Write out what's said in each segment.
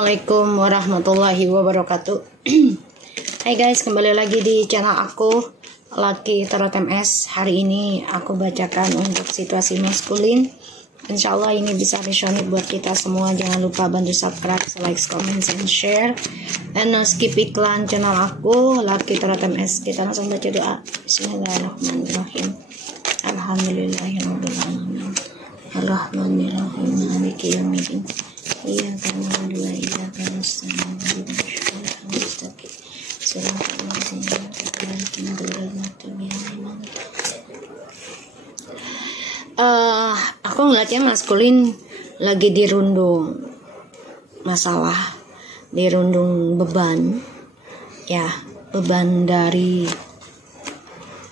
Assalamualaikum warahmatullahi wabarakatuh. Hai guys, kembali lagi di channel aku Lucky Tarot MS. Hari ini aku bacakan untuk situasi maskulin. Insyaallah ini bisa resonate buat kita semua. Jangan lupa bantu subscribe, like, comment, and share. Dan skip iklan channel aku Lucky Tarot MS. Kita langsung baca doa. Bismillahirrahmanirrahim. Alhamdulillahirabbil alamin. Arrahmanirrahim. Maliki yaumiddin. Iya karena dua iya karena sama aku ngeliatnya maskulin lagi dirundung masalah, dirundung beban, ya beban dari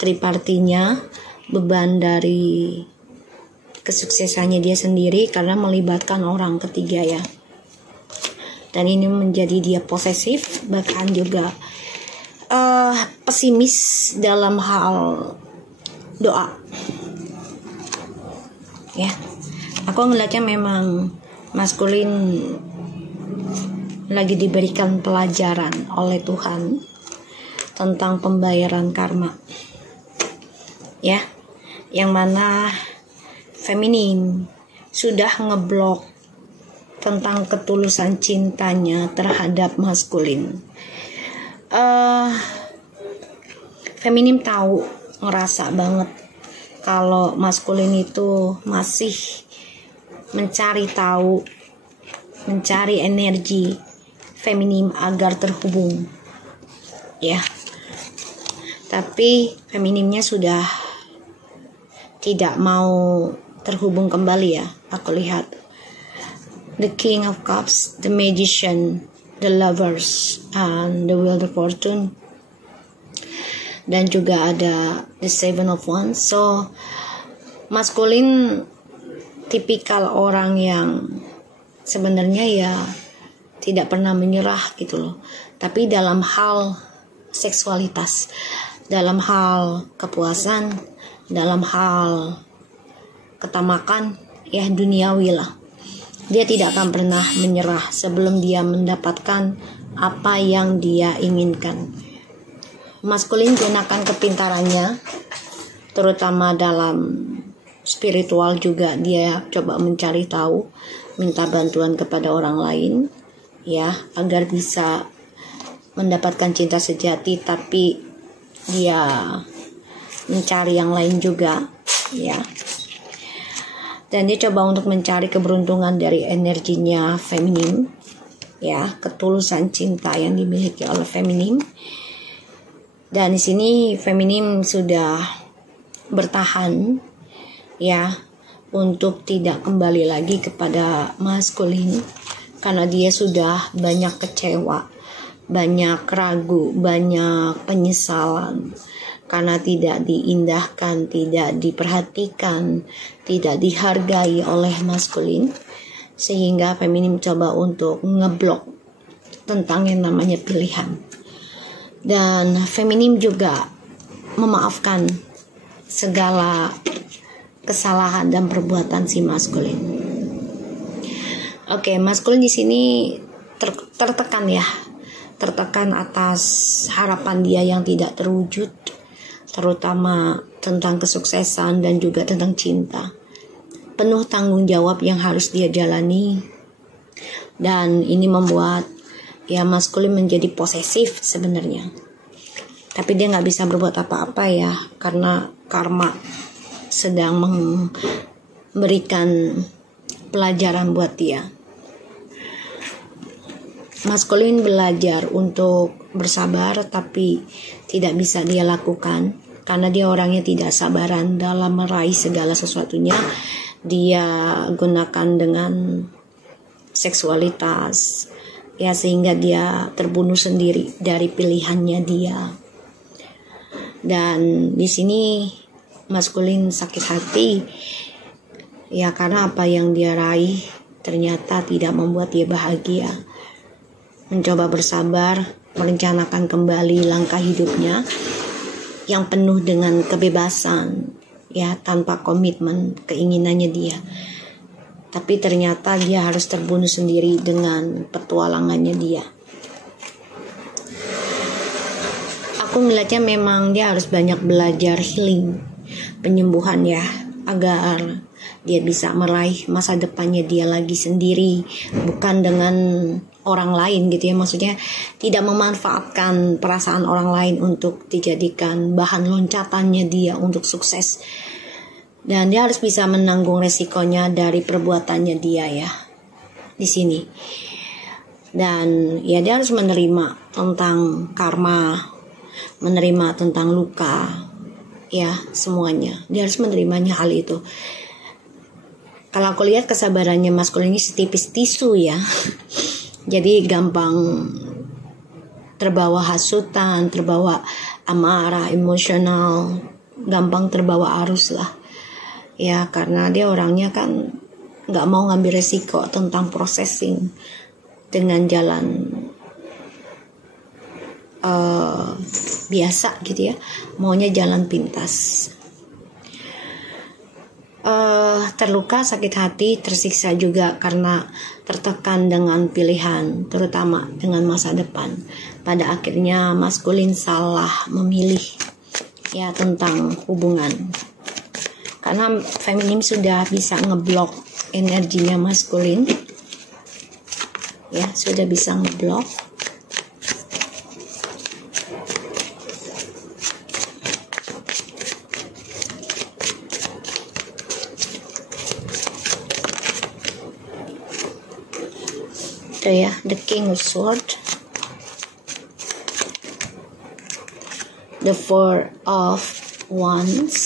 tripartinya, beban dari kesuksesannya dia sendiri karena melibatkan orang ketiga ya. Dan ini menjadi dia posesif, bahkan juga pesimis dalam hal doa. Ya, aku ngeliatnya memang maskulin lagi diberikan pelajaran oleh Tuhan tentang pembayaran karma. Ya, yang mana feminim sudah ngeblok tentang ketulusan cintanya terhadap maskulin. Feminim tahu, ngerasa banget kalau maskulin itu masih mencari tahu, mencari energi feminim agar terhubung. Ya. Tapi feminimnya sudah tidak mau terhubung kembali ya. Aku lihat the King of Cups, the Magician, the Lovers, and the Wheel of Fortune, dan juga ada the Seven of Wands. So maskulin tipikal orang yang sebenarnya ya tidak pernah menyerah gitu loh. Tapi dalam hal seksualitas, dalam hal kepuasan, dalam hal ketamakan ya duniawi lah, dia tidak akan pernah menyerah sebelum dia mendapatkan apa yang dia inginkan. Maskulin gunakan kepintarannya, terutama dalam spiritual juga dia coba mencari tahu, minta bantuan kepada orang lain ya agar bisa mendapatkan cinta sejati. Tapi dia mencari yang lain juga ya. Dan dia coba untuk mencari keberuntungan dari energinya feminim, ya, ketulusan cinta yang dimiliki oleh feminim. Dan di sini feminim sudah bertahan, ya, untuk tidak kembali lagi kepada maskulin karena dia sudah banyak kecewa, banyak ragu, banyak penyesalan. Karena tidak diindahkan, tidak diperhatikan, tidak dihargai oleh maskulin, sehingga feminim coba untuk ngeblok tentang yang namanya pilihan. Dan feminim juga memaafkan segala kesalahan dan perbuatan si maskulin. Oke, maskulin di sini tertekan ya, tertekan atas harapan dia yang tidak terwujud, terutama tentang kesuksesan dan juga tentang cinta. Penuh tanggung jawab yang harus dia jalani. Dan ini membuat ya maskulin menjadi posesif sebenarnya. Tapi dia gak bisa berbuat apa-apa ya, karena karma sedang memberikan pelajaran buat dia. Maskulin belajar untuk bersabar, tapi tidak bisa dia lakukan karena dia orangnya tidak sabaran dalam meraih segala sesuatunya. Dia gunakan dengan seksualitas ya, sehingga dia terbunuh sendiri dari pilihannya dia. Dan di sini maskulin sakit hati ya, karena apa yang dia raih ternyata tidak membuat dia bahagia. Mencoba bersabar, merencanakan kembali langkah hidupnya yang penuh dengan kebebasan ya, tanpa komitmen keinginannya dia. tapi ternyata dia harus terbunuh sendiri dengan petualangannya dia. Aku melihatnya memang dia harus banyak belajar healing, penyembuhan ya, agar dia bisa meraih masa depannya dia lagi sendiri, bukan dengan orang lain gitu ya. Maksudnya tidak memanfaatkan perasaan orang lain untuk dijadikan bahan loncatannya dia untuk sukses. Dan dia harus bisa menanggung resikonya dari perbuatannya dia ya di sini. Dan ya dia harus menerima tentang karma, menerima tentang luka, ya semuanya. Dia harus menerimanya hal itu. Kalau aku lihat kesabarannya maskulin ini setipis tisu ya. Jadi gampang terbawa hasutan, terbawa amarah, emosional, gampang terbawa arus lah. Ya karena dia orangnya kan gak mau ngambil resiko tentang processing dengan jalan biasa gitu ya, maunya jalan pintas. Terluka, sakit hati, tersiksa juga karena tertekan dengan pilihan, terutama dengan masa depan. Pada akhirnya maskulin salah memilih ya tentang hubungan, karena feminim sudah bisa ngeblok energinya maskulin ya, sudah bisa ngeblok. Ya, the King of Swords, the Four of Wands,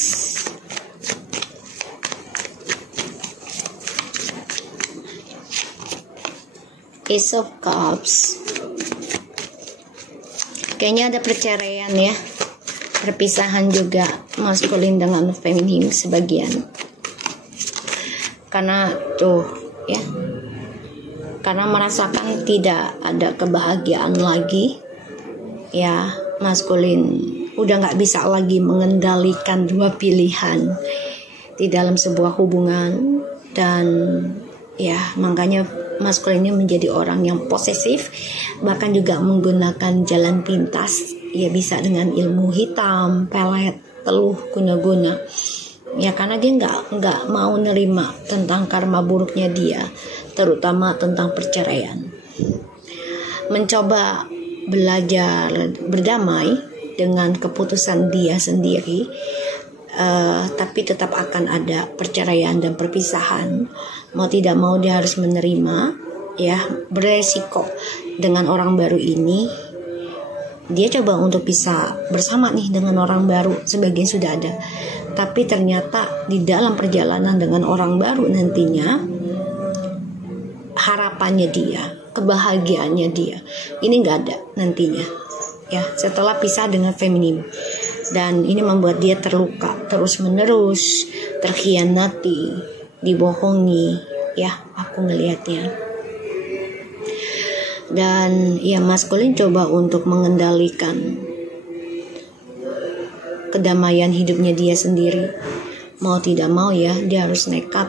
Ace of Cups. Kayaknya ada perceraian ya, perpisahan juga maskulin dengan feminim sebagian, karena tuh ya, karena merasakan tidak ada kebahagiaan lagi ya, maskulin udah gak bisa lagi mengendalikan dua pilihan di dalam sebuah hubungan. Dan ya makanya maskulinnya menjadi orang yang posesif, bahkan juga menggunakan jalan pintas ya, bisa dengan ilmu hitam, pelet, teluh, guna-guna ya, karena dia nggak mau nerima tentang karma buruknya dia, terutama tentang perceraian. Mencoba belajar berdamai dengan keputusan dia sendiri, tapi tetap akan ada perceraian dan perpisahan. Mau tidak mau dia harus menerima ya, beresiko dengan orang baru ini. Dia coba untuk bisa bersama nih dengan orang baru, sebagian sudah ada, tapi ternyata di dalam perjalanan dengan orang baru nantinya, harapannya dia, kebahagiaannya dia, ini nggak ada nantinya ya setelah pisah dengan feminim. Dan ini membuat dia terluka terus menerus, terkhianati, dibohongi ya, aku ngelihatnya. Dan ya maskulin coba untuk mengendalikan kedamaian hidupnya dia sendiri. Mau tidak mau ya, dia harus nekat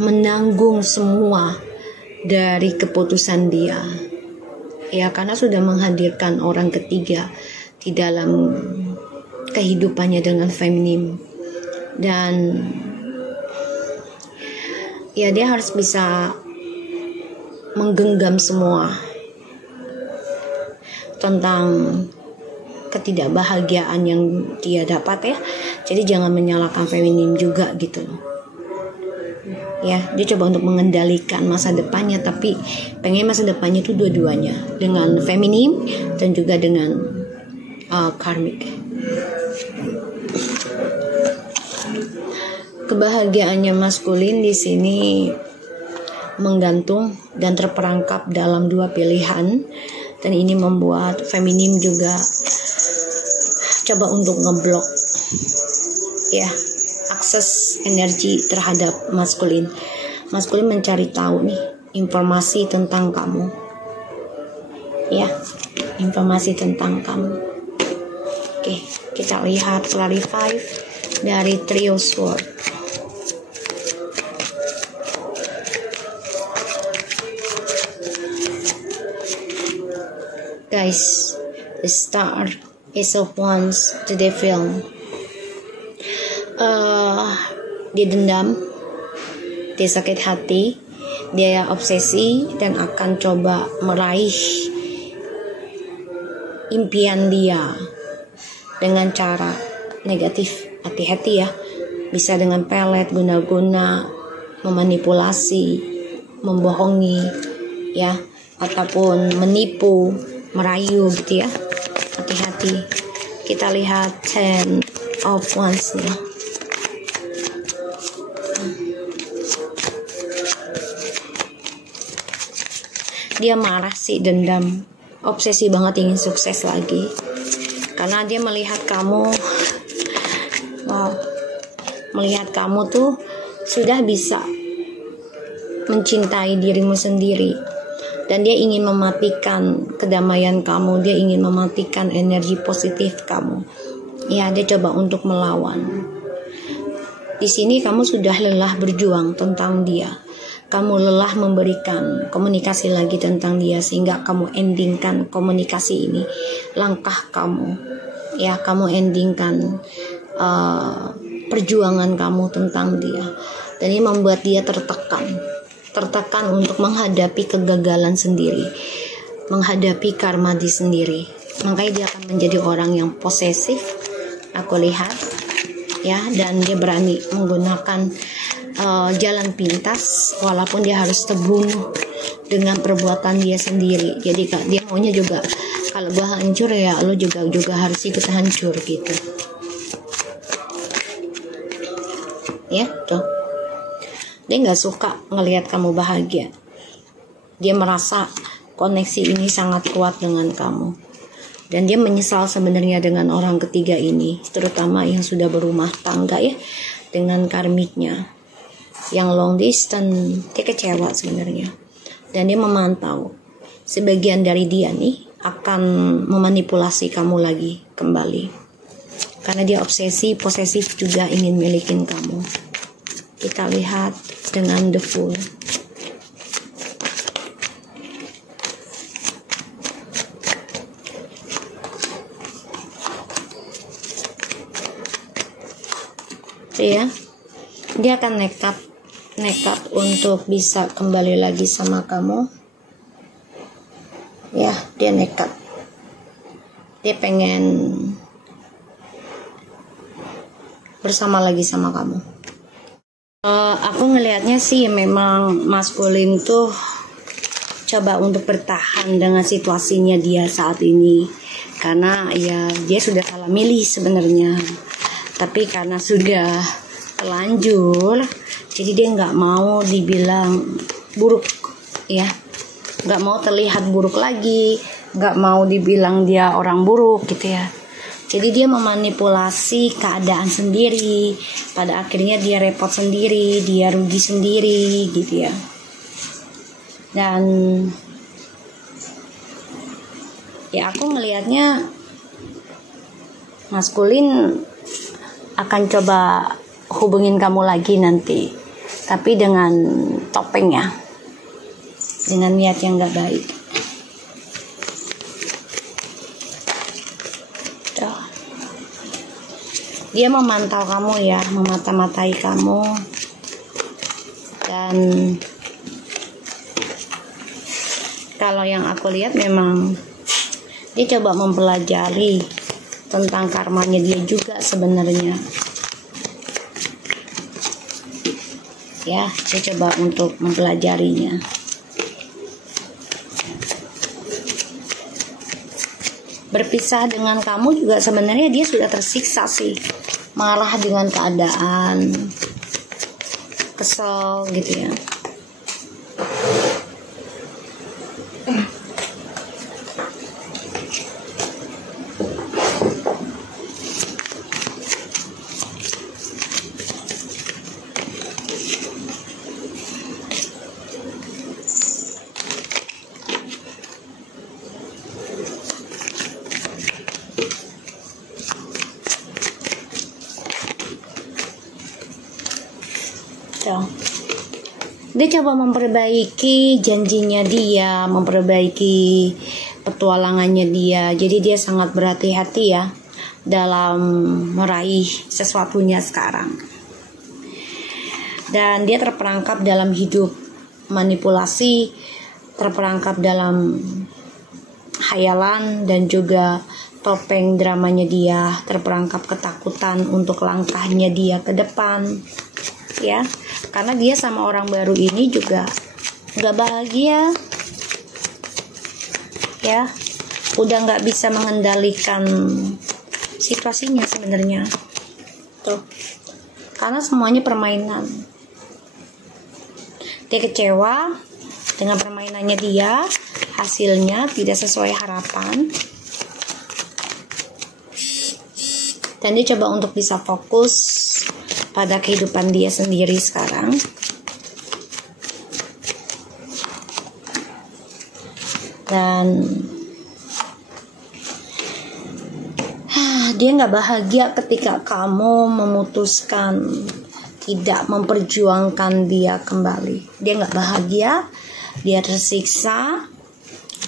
menanggung semua dari keputusan dia ya, karena sudah menghadirkan orang ketiga di dalam kehidupannya dengan feminim. Dan ya dia harus bisa menggenggam semua tentang ketidakbahagiaan yang dia dapat ya. Jadi jangan menyalahkan feminim juga gitu ya. Dia coba untuk mengendalikan masa depannya, tapi pengen masa depannya itu dua-duanya, dengan feminim dan juga dengan karmik. Kebahagiaannya maskulin di sini menggantung dan terperangkap dalam dua pilihan, dan ini membuat feminim juga coba untuk ngeblok ya akses energi terhadap maskulin. Maskulin mencari tahu nih informasi tentang kamu ya, informasi tentang kamu. Oke, kita lihat clarify dari Trio Sword. guys, the star, Ace of Wands, the Devil. Dia dendam, dia sakit hati, dia obsesi dan akan coba meraih impian dia dengan cara negatif. Hati-hati ya, bisa dengan pelet, guna-guna, memanipulasi, membohongi ya, ataupun menipu, merayu gitu ya. Hati-hati. Kita lihat 10 of Wands nya. Dia marah sih, dendam, obsesi banget ingin sukses lagi karena dia melihat kamu, melihat kamu tuh sudah bisa mencintai dirimu sendiri dan dia ingin mematikan kedamaian kamu, dia ingin mematikan energi positif kamu. Ya, dia coba untuk melawan. Di sini kamu sudah lelah berjuang tentang dia. Kamu lelah memberikan komunikasi lagi tentang dia sehingga kamu endingkan komunikasi ini. Langkah kamu, ya, kamu endingkan perjuangan kamu tentang dia. Dan ini membuat dia tertekan untuk menghadapi kegagalan sendiri, menghadapi karma di sendiri. Makanya dia akan menjadi orang yang posesif, aku lihat, ya, dan dia berani menggunakan jalan pintas walaupun dia harus terbunuh dengan perbuatan dia sendiri. Jadi dia maunya juga kalau gua hancur ya lo juga harus ikut hancur gitu ya. Tuh, dia nggak suka ngelihat kamu bahagia. Dia merasa koneksi ini sangat kuat dengan kamu dan dia menyesal sebenarnya dengan orang ketiga ini, terutama yang sudah berumah tangga ya, dengan karmiknya yang long distance. Dia kecewa sebenarnya dan dia memantau sebagian dari dia nih akan memanipulasi kamu lagi kembali karena dia obsesi, posesif juga ingin milikin kamu. Kita lihat dengan the Fool. Ya, dia akan nekat untuk bisa kembali lagi sama kamu. Ya, dia nekat. Dia pengen bersama lagi sama kamu. Aku ngelihatnya sih memang maskulin tuh coba untuk bertahan dengan situasinya dia saat ini. Karena ya dia sudah salah milih sebenarnya. Tapi karena sudah terlanjur, jadi dia nggak mau dibilang buruk ya, nggak mau terlihat buruk lagi, nggak mau dibilang dia orang buruk gitu ya. Jadi dia memanipulasi keadaan sendiri, pada akhirnya dia repot sendiri, dia rugi sendiri gitu ya. Dan ya aku ngelihatnya maskulin akan coba hubungin kamu lagi nanti, tapi dengan topeng ya, dengan niat yang gak baik. Tuh. Dia memantau kamu ya, memata-matai kamu, dan kalau yang aku lihat memang dia coba mempelajari tentang karmanya dia juga sebenarnya. Ya, saya coba untuk mempelajarinya. Berpisah dengan kamu juga sebenarnya dia sudah tersiksa sih. Marah dengan keadaan, kesel gitu ya. Dia coba memperbaiki janjinya dia, memperbaiki petualangannya dia. Jadi dia sangat berhati-hati ya dalam meraih sesuatunya sekarang. Dan dia terperangkap dalam hidup manipulasi, terperangkap dalam hayalan dan juga topeng dramanya dia, terperangkap ketakutan untuk langkahnya dia ke depan ya, karena dia sama orang baru ini juga gak bahagia ya, udah gak bisa mengendalikan situasinya sebenarnya tuh, karena semuanya permainan. Dia kecewa dengan permainannya dia, hasilnya tidak sesuai harapan. Dan dia coba untuk bisa fokus pada kehidupan dia sendiri sekarang. Dan dia nggak bahagia ketika kamu memutuskan tidak memperjuangkan dia kembali. Dia nggak bahagia, dia tersiksa,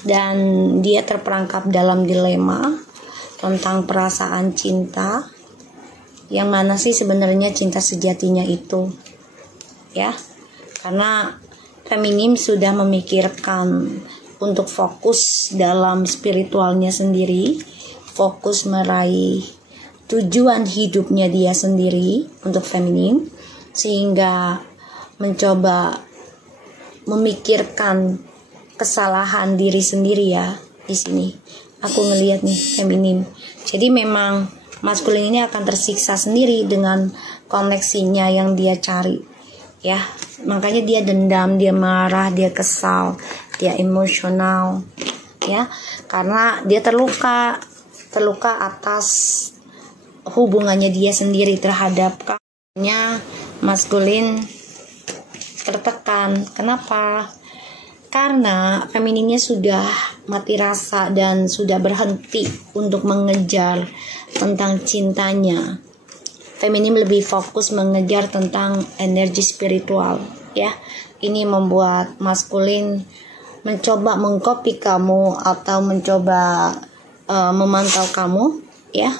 dan dia terperangkap dalam dilema tentang perasaan cinta. Yang mana sih sebenarnya cinta sejatinya itu? Ya, karena feminim sudah memikirkan untuk fokus dalam spiritualnya sendiri, fokus meraih tujuan hidupnya dia sendiri untuk feminim, sehingga mencoba memikirkan kesalahan diri sendiri ya. Di sini aku ngelihat nih feminim. Jadi memang maskulin ini akan tersiksa sendiri dengan koneksinya yang dia cari ya. Makanya dia dendam, dia marah, dia kesal, dia emosional ya, karena dia terluka atas hubungannya dia sendiri terhadap kawannya. Maskulin tertekan. Kenapa? Karena femininnya sudah mati rasa dan sudah berhenti untuk mengejar tentang cintanya. Feminim lebih fokus mengejar tentang energi spiritual ya. Ini membuat maskulin mencoba mengcopy kamu atau mencoba memantau kamu ya.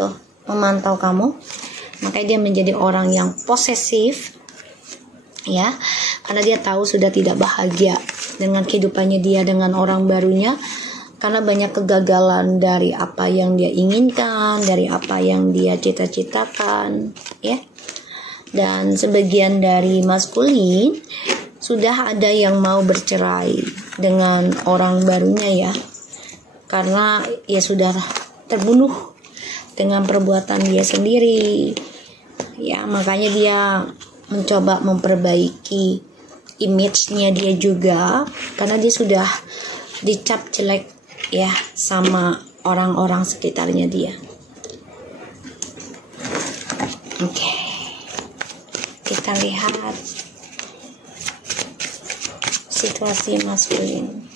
Tuh, memantau kamu. Makanya dia menjadi orang yang posesif ya, karena dia tahu sudah tidak bahagia dengan kehidupannya dia dengan orang barunya, karena banyak kegagalan dari apa yang dia inginkan, dari apa yang dia cita-citakan ya. Dan sebagian dari maskulin sudah ada yang mau bercerai dengan orang barunya ya, karena ya sudah terbunuh dengan perbuatan dia sendiri ya. Makanya dia mencoba memperbaiki image-nya dia juga, karena dia sudah dicap jelek ya sama orang-orang sekitarnya dia. Oke, kita lihat situasi maskulin.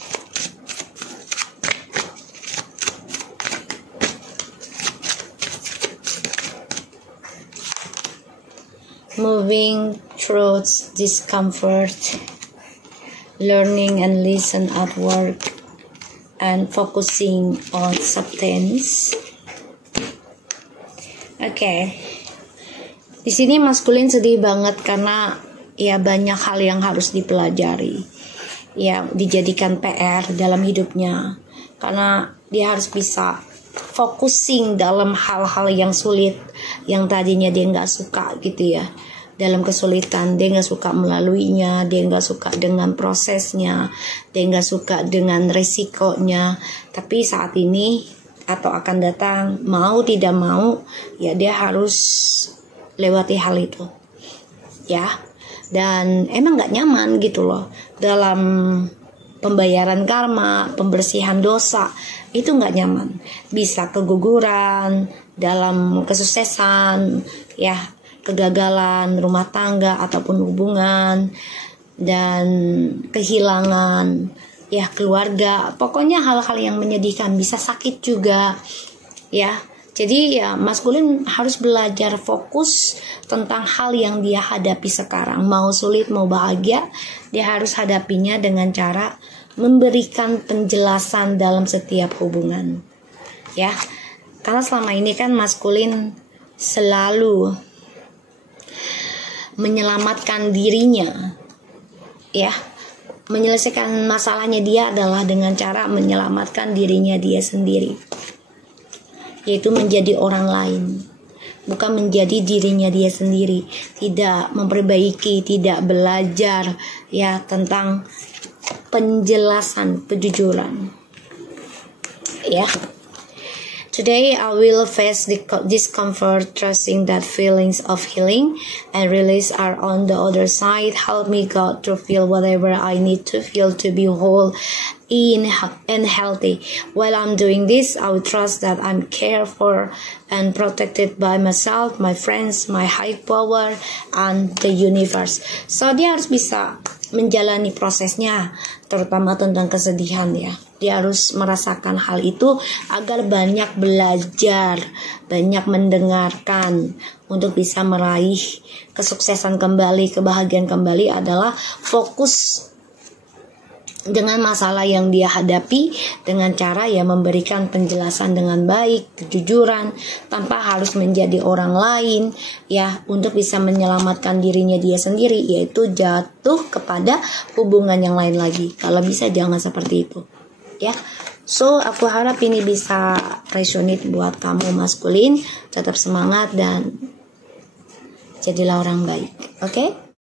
Moving through discomfort, learning and listen at work, and focusing on substance. Oke. Di sini maskulin sedih banget karena ya banyak hal yang harus dipelajari. Ya, dijadikan PR dalam hidupnya. Karena dia harus bisa focusing dalam hal-hal yang sulit, yang tadinya dia nggak suka gitu ya. Dalam kesulitan dia nggak suka melaluinya, dia nggak suka dengan prosesnya, dia nggak suka dengan resikonya. Tapi saat ini atau akan datang, mau tidak mau ya dia harus lewati hal itu ya. Dan emang nggak nyaman gitu loh dalam pembayaran karma, pembersihan dosa, itu nggak nyaman. Bisa keguguran dalam kesuksesan ya, kegagalan rumah tangga ataupun hubungan, dan kehilangan ya keluarga. Pokoknya hal-hal yang menyedihkan, bisa sakit juga ya. Jadi ya maskulin harus belajar fokus tentang hal yang dia hadapi sekarang. Mau sulit mau bahagia, dia harus hadapinya dengan cara memberikan penjelasan dalam setiap hubungan. Ya, karena selama ini kan maskulin selalu menyelamatkan dirinya. Ya, menyelesaikan masalahnya dia adalah dengan cara menyelamatkan dirinya dia sendiri, yaitu menjadi orang lain, bukan menjadi dirinya dia sendiri. Tidak memperbaiki, tidak belajar ya tentang penjelasan, kejujuran. Ya. Today I will face the discomfort, trusting that feelings of healing and release are on the other side. Help me, God, to feel whatever I need to feel to be whole and healthy. While I'm doing this, I will trust that I'm cared for and protected by myself, my friends, my high power, and the universe. So dia harus bisa menjalani prosesnya, terutama tentang kesedihan ya. Dia harus merasakan hal itu agar banyak belajar, banyak mendengarkan untuk bisa meraih kesuksesan kembali, kebahagiaan kembali. Adalah fokus dengan masalah yang dia hadapi dengan cara ya memberikan penjelasan dengan baik, kejujuran, tanpa harus menjadi orang lain ya, untuk bisa menyelamatkan dirinya dia sendiri, yaitu jatuh kepada hubungan yang lain lagi. Kalau bisa jangan seperti itu ya. So aku harap ini bisa resonate buat kamu maskulin. Tetap semangat dan jadilah orang baik. Oke?